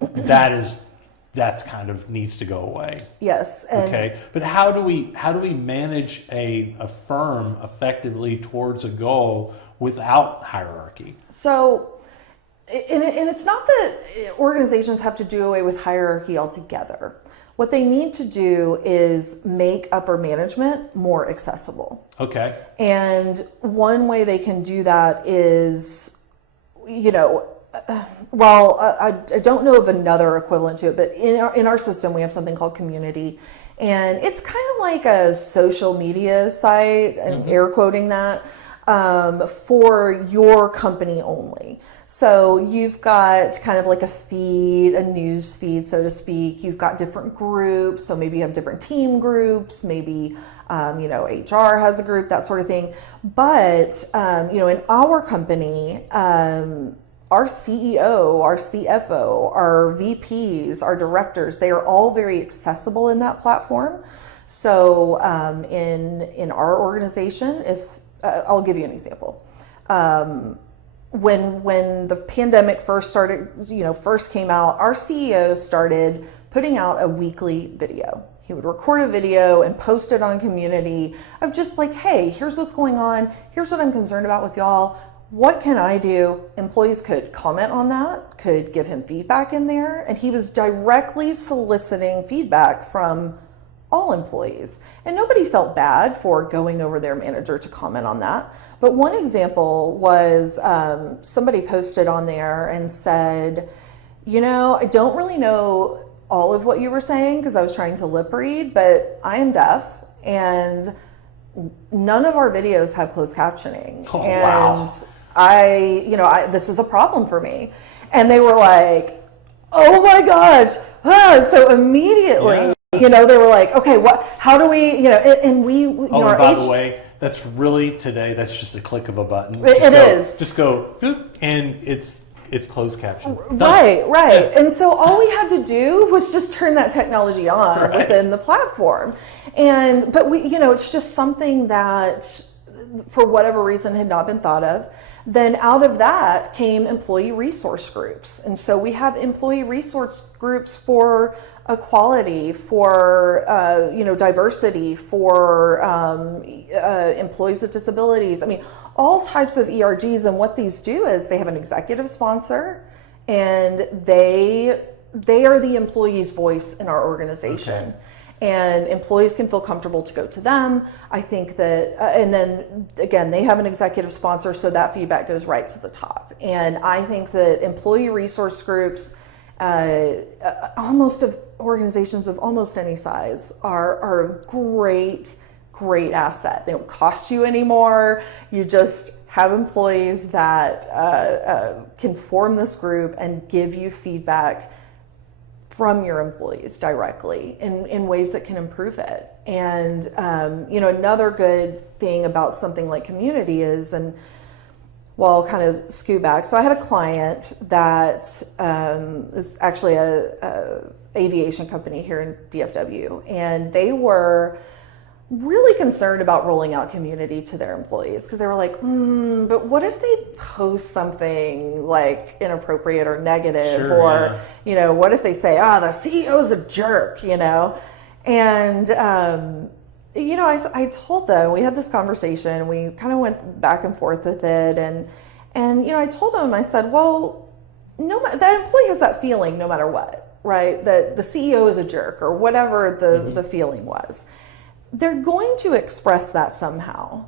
that's kind of needs to go away. Yes. Okay. But how do we manage a firm effectively towards a goal without hierarchy? So and it's not that organizations have to do away with hierarchy altogether. What they need to do is make upper management more accessible. Okay. And one way they can do that is, well, I don't know of another equivalent to it, but in our system, we have something called Community. And it's kind of like a social media site, and air quoting that, for your company only. So you've got kind of like a feed, a news feed, so to speak. You've got different groups. So maybe you have different team groups. Maybe, HR has a group, that sort of thing. But, in our company, our CEO, our CFO, our VPs, our directors, they are all very accessible in that platform. So in our organization, I'll give you an example. When the pandemic first came out, our CEO started putting out a weekly video. He would record a video and post it on Community of just like, hey, here's what's going on. Here's what I'm concerned about with y'all. What can I do? Employees could comment on that, could give him feedback in there, and he was directly soliciting feedback from all employees. And nobody felt bad for going over their manager to comment on that. But one example was somebody posted on there and said, I don't really know all of what you were saying because I was trying to lip read, but I am deaf and none of our videos have closed captioning. Oh, and wow. this is a problem for me. And they were like, oh my gosh. So immediately, they were like, okay, how do we, and we, and by the way, that's really today, that's just a click of a button. It is. Just go, and it's closed caption. Right. And so all we had to do was just turn that technology on within the platform. But we, it's just something that for whatever reason had not been thought of. Then out of that came employee resource groups. And so we have employee resource groups for equality, for, diversity, for employees with disabilities. I mean, all types of ERGs. And what these do is they have an executive sponsor and they are the employee's voice in our organization. Okay. And employees can feel comfortable to go to them. I think that, and then again, they have an executive sponsor, so that feedback goes right to the top. And I think that employee resource groups, almost of organizations of almost any size, are a great asset. They don't cost you anymore. You just have employees that can form this group and give you feedback from your employees directly in ways that can improve it. And, another good thing about something like Community is, and well, I'll kind of scoot back. So I had a client that is actually a aviation company here in DFW, and they were really concerned about rolling out Community to their employees because they were like, but what if they post something like inappropriate or negative, or what if they say, the CEO's a jerk, And I told them, we had this conversation, we kind of went back and forth with it, and I told them, I said, well, that employee has that feeling no matter what, right? That the CEO is a jerk or whatever the feeling was. They're going to express that somehow,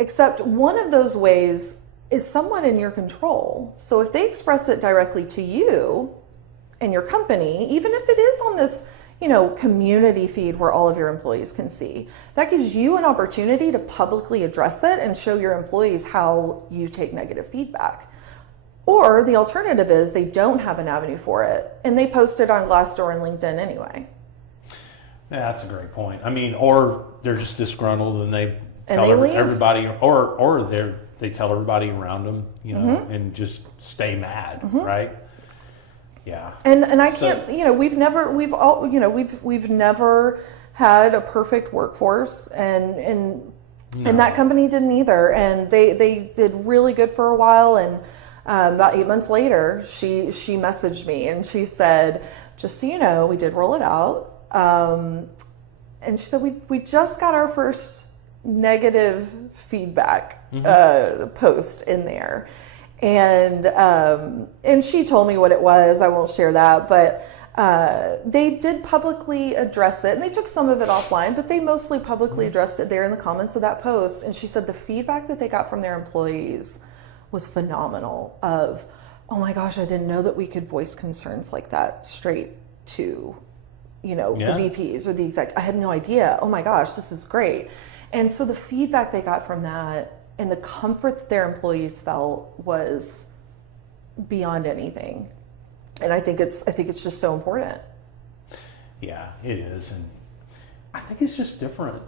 except one of those ways is somewhat in your control. So if they express it directly to you and your company, even if it is on this, Community feed where all of your employees can see, that gives you an opportunity to publicly address it and show your employees how you take negative feedback. Or the alternative is they don't have an avenue for it and they post it on Glassdoor and LinkedIn anyway. Yeah, that's a great point. I mean, or they're just disgruntled and they tell everybody, or they tell everybody around them, and just stay mad, right? Yeah. And I can't, we've never had a perfect workforce, and that company didn't either, and they did really good for a while, and about 8 months later, she messaged me and she said, just so you know, we did roll it out. And she said, we just got our first negative feedback post in there. And she told me what it was. I won't share that, but they did publicly address it, and they took some of it offline, but they mostly publicly addressed it there in the comments of that post. And she said the feedback that they got from their employees was phenomenal of, oh my gosh, I didn't know that we could voice concerns like that straight to, the VPs or the exec. I had no idea. Oh my gosh, this is great. And so the feedback they got from that and the comfort that their employees felt was beyond anything. And I think it's just so important. Yeah, it is. And I think it's just different,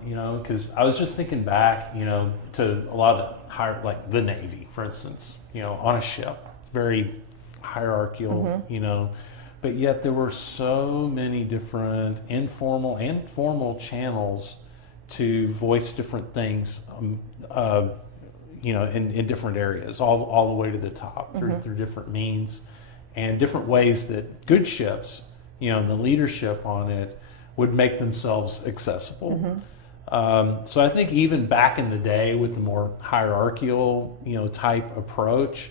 because I was just thinking back, to a lot of the higher, like the Navy, for instance, on a ship, very hierarchical, but yet there were so many different informal and formal channels to voice different things, in different areas, all the way to the top through different means and different ways that good ships, and the leadership on it would make themselves accessible. So I think even back in the day with the more hierarchical, type approach,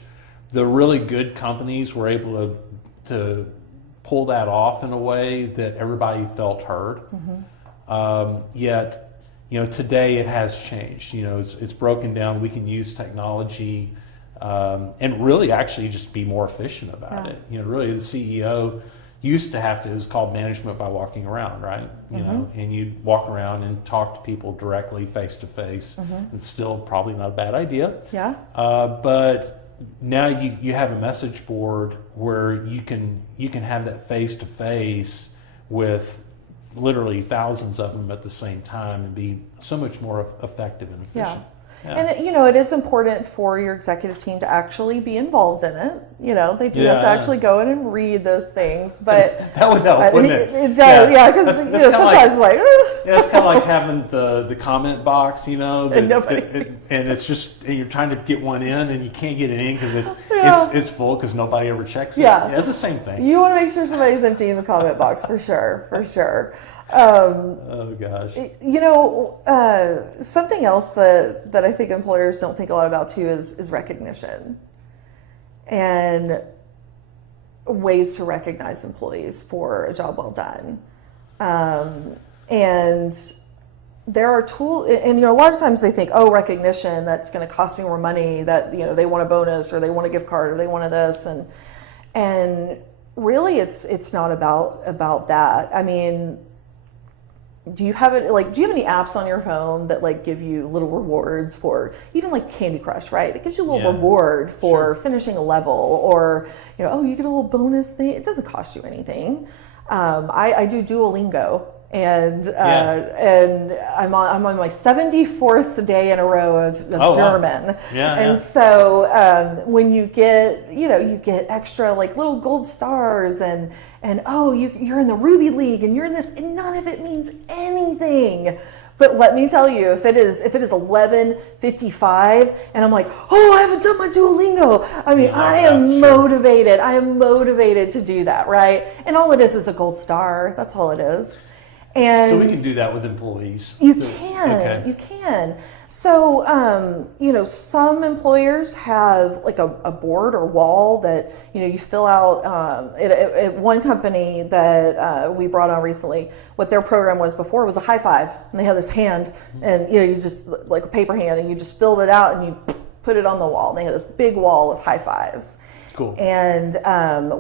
the really good companies were able to pull that off in a way that everybody felt heard. Yet, today it has changed. It's broken down. We can use technology and really actually just be more efficient about it. Really the CEO used to have to, it was called management by walking around, right? And you'd walk around and talk to people directly face to face. It's still probably not a bad idea. Yeah. But now you have a message board where you can have that face to face with literally thousands of them at the same time and be so much more effective and efficient. Yeah. And it is important for your executive team to actually be involved in it. They do have to actually go in and read those things, but that would help, wouldn't it? It does, because sometimes it's kind of like having the comment box, and it's just, and you're trying to get one in and you can't get it in because it's full because nobody ever checks it. Yeah, it's the same thing. You want to make sure somebody's emptying the comment box for sure. Oh gosh. Something else that I think employers don't think a lot about too is recognition and ways to recognize employees for a job well done. And there are tools, and a lot of times they think, oh, recognition, that's going to cost me more money, that they want a bonus or they want a gift card or they want this, and really it's not about that. I mean, do you have any apps on your phone that give you little rewards for, even like Candy Crush, right? It gives you a little reward for finishing a level, or you get a little bonus thing. It doesn't cost you anything. I do Duolingo, and I'm on my 74th day in a row of German. Wow. And so when you get you get extra little gold stars and you're in the Ruby League and you're in this, and none of it means anything. But let me tell you, if it is 11:55 and I'm like, oh, I haven't done my Duolingo. I mean, I am motivated. I am motivated to do that, right? And all it is a gold star. That's all it is. And so we can do that with employees. You can. So, some employers have a board or wall that, you fill out. At one company that we brought on recently, what their program was before was a high five. And they had this hand and, you just like a paper hand, and you just filled it out and you put it on the wall. And they had this big wall of high fives. Cool. And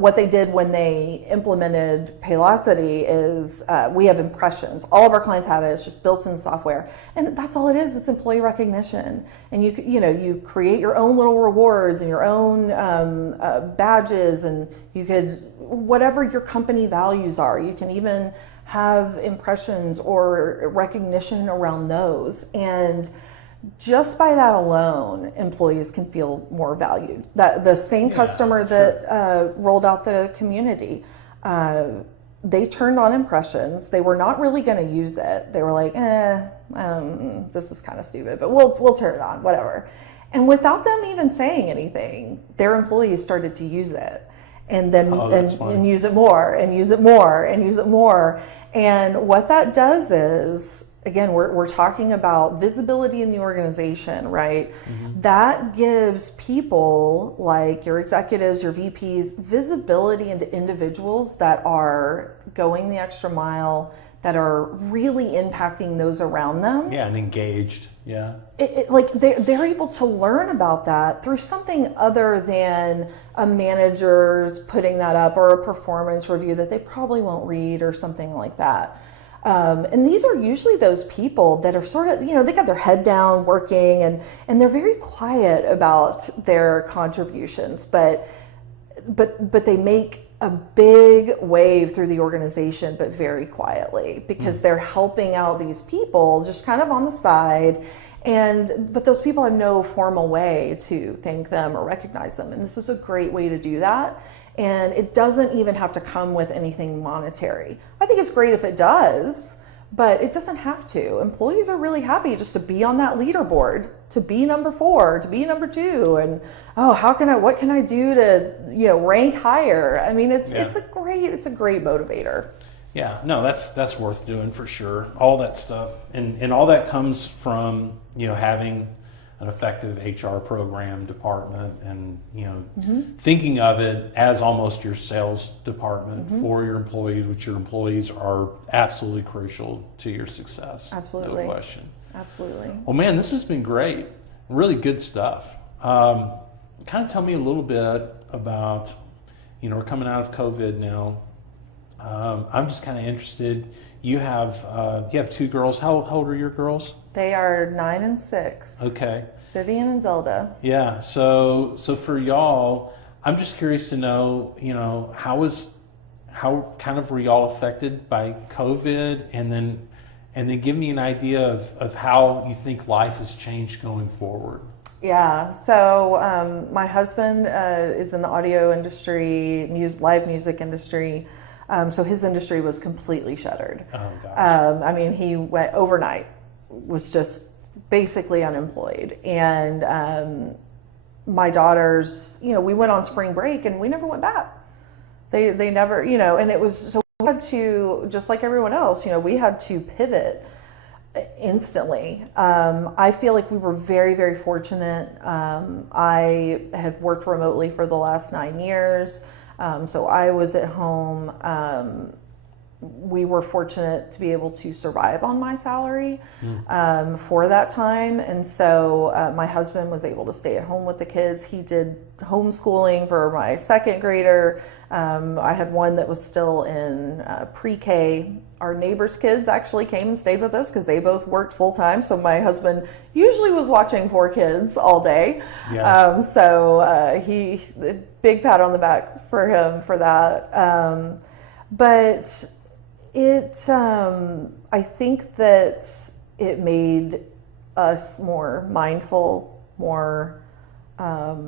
what they did when they implemented Paylocity is we have impressions. All of our clients have it. It's just built-in software, and that's all it is. It's employee recognition, and you create your own little rewards and your own badges, and you could, whatever your company values are, you can even have impressions or recognition around those. And just by that alone, employees can feel more valued. That the same customer that rolled out the community, they turned on impressions. They were not really going to use it. They were like, this is kind of stupid, but we'll turn it on, whatever. And without them even saying anything, their employees started to use it, and then and use it more, and use it more, and use it more. And what that does is again, we're talking about visibility in the organization, right? That gives people like your executives, your VPs, visibility into individuals that are going the extra mile, that are really impacting those around them. Yeah, and engaged. Yeah. Like they're able to learn about that through something other than a manager's putting that up or a performance review that they probably won't read or something like that. And these are usually those people that are sort of, they got their head down working and they're very quiet about their contributions, but they make a big wave through the organization, but very quietly, because they're helping out these people just kind of on the side. But those people have no formal way to thank them or recognize them. And this is a great way to do that. And it doesn't even have to come with anything monetary. I think it's great if it does, but it doesn't have to. Employees are really happy just to be on that leaderboard, to be number 4, to be number 2, and what can I do to rank higher? I mean, it's a great motivator. Yeah, no, that's worth doing for sure. All that stuff, and all that comes from having an effective HR program department, and thinking of it as almost your sales department for your employees, which your employees are absolutely crucial to your success. Absolutely, no question. Absolutely. Well, man, this has been great. Really good stuff. Kind of tell me a little bit about, we're coming out of COVID now. I'm just kind of interested. You have 2 girls. How old are your girls? They are 9 and 6. Okay. Vivian and Zelda. Yeah. So for y'all, I'm just curious to know, how kind of were y'all affected by COVID, and then give me an idea of how you think life has changed going forward. Yeah. So my husband is in the audio industry, live music industry. So his industry was completely shuttered. Oh, gosh. I mean, he went overnight, was just basically unemployed. And my daughters, we went on spring break and we never went back. They never, and it was, so we had to, just like everyone else, we had to pivot instantly. I feel like we were very, very fortunate. I have worked remotely for the last 9 years. So I was at home. We were fortunate to be able to survive on my salary for that time. And so my husband was able to stay at home with the kids. He did homeschooling for my 2nd grader. I had one that was still in pre-K. Our neighbors' kids actually came and stayed with us because they both worked full time. So my husband usually was watching 4 kids all day. Yeah. He big pat on the back for him for that. But I think that it made us more mindful,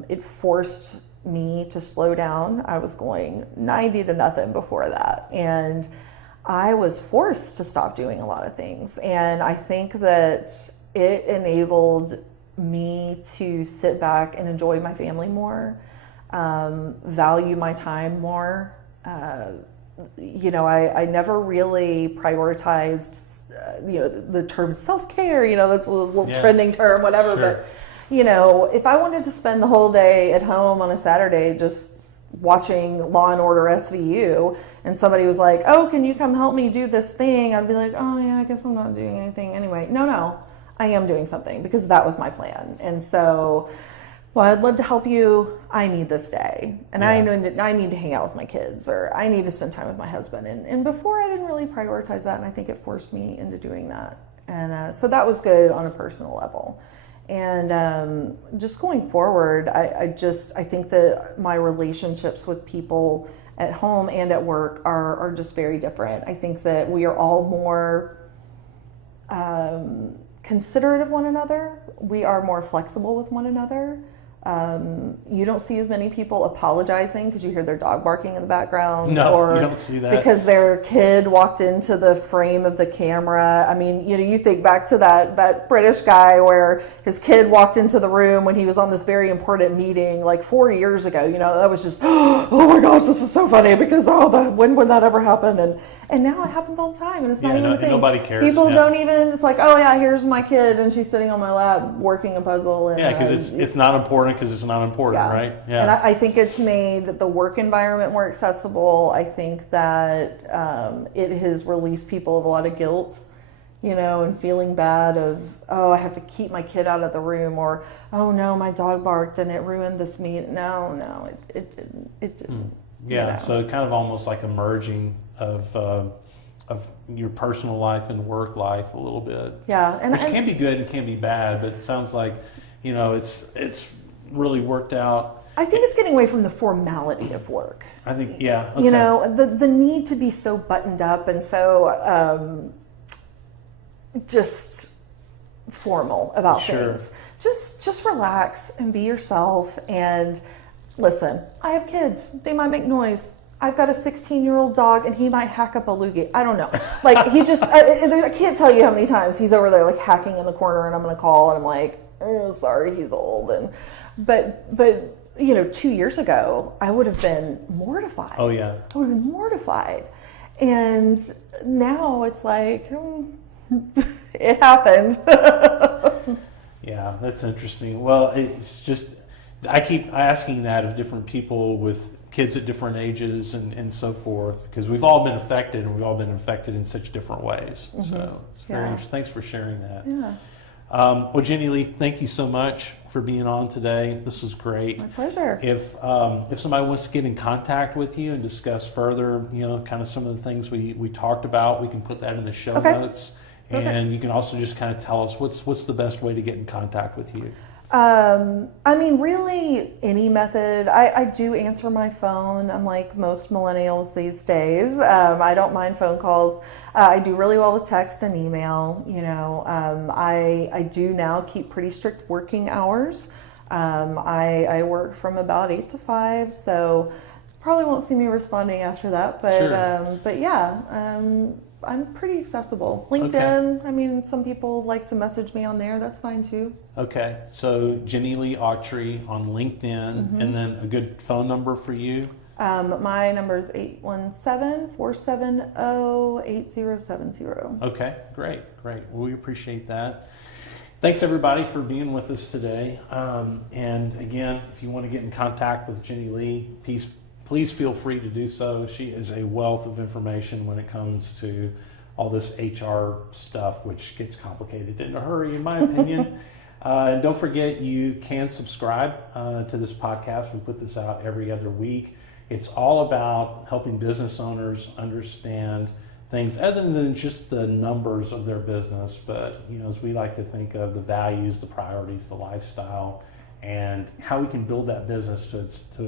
it forced me to slow down. I was going 90 to nothing before that. And I was forced to stop doing a lot of things. And I think that it enabled me to sit back and enjoy my family more, value my time more. I never really prioritized, the term self-care, that's a little trending term, whatever. Sure. But, if I wanted to spend the whole day at home on a Saturday just watching Law and Order SVU, and somebody was like, oh, can you come help me do this thing? I'd be like, oh yeah, I guess I'm not doing anything anyway. No, I am doing something because that was my plan. And so, well, I'd love to help you. I need this day. And I need to hang out with my kids, or I need to spend time with my husband. And before I didn't really prioritize that, and I think it forced me into doing that. And so that was good on a personal level. And just going forward, I think that my relationships with people at home and at work are just very different. I think that we are all more considerate of one another. We are more flexible with one another. You don't see as many people apologizing because you hear their dog barking in the background. No, or you don't see that. Because their kid walked into the frame of the camera. I mean, you think back to that British guy where his kid walked into the room when he was on this very important meeting like 4 years ago. That was just, oh my gosh, this is so funny because when would that ever happen? And now it happens all the time, and it's not even a thing. Nobody cares. People don't even. It's like, oh yeah, here's my kid, and she's sitting on my lap working a puzzle. And, because it's not important because it's not important, right? Yeah. And I think it's made the work environment more accessible. I think that it has released people of a lot of guilt, and feeling bad of, oh, I have to keep my kid out of the room, or, oh no, my dog barked and it ruined this meeting. No, it didn't. It didn't. Yeah. So kind of almost like a merging of your personal life and work life a little bit. Yeah, which can be good and can be bad, but it sounds like it's really worked out. I think it's getting away from the formality of work. I think, yeah. Okay. The need to be so buttoned up and so just formal about things. Just relax and be yourself. And listen, I have kids. They might make noise. I've got a 16-year-old dog, and he might hack up a loogie. I don't know. Like, he just, I can't tell you how many times he's over there, like, hacking in the corner, and I'm going to call, and I'm like, oh, sorry, he's old. But 2 years ago, I would have been mortified. Oh, yeah. I would have been mortified. And now it's like, it happened. Yeah, that's interesting. Well, it's just, I keep asking that of different people with kids at different ages and so forth, because we've all been affected, and we've all been affected in such different ways. Mm-hmm. So it's very interesting. Thanks for sharing that. Yeah. Well, Jennilee, thank you so much for being on today. This was great. My pleasure. If somebody wants to get in contact with you and discuss further, kind of some of the things we talked about, we can put that in the show notes. Perfect. And you can also just kind of tell us what's the best way to get in contact with you. Really any method. I do answer my phone, unlike most millennials these days. I don't mind phone calls. I do really well with text and email. I do now keep pretty strict working hours. I work from about 8 to 5, so probably won't see me responding after that. But sure. I'm pretty accessible. LinkedIn, okay. Some people like to message me on there. That's fine too. Okay. So Jennilee Autry on LinkedIn, mm-hmm. and then a good phone number for you? My number is 817-470-8070. Okay, great. Well, we appreciate that. Thanks everybody for being with us today. And again, if you want to get in contact with Jennilee, please feel free to do so. She is a wealth of information when it comes to all this HR stuff, which gets complicated in a hurry, in my opinion. And don't forget, you can subscribe to this podcast. We put this out every other week. It's all about helping business owners understand things other than just the numbers of their business, but as we like to think of, the values, the priorities, the lifestyle, and how we can build that business to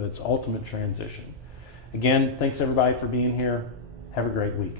its ultimate transition. Again, thanks everybody for being here. Have a great week.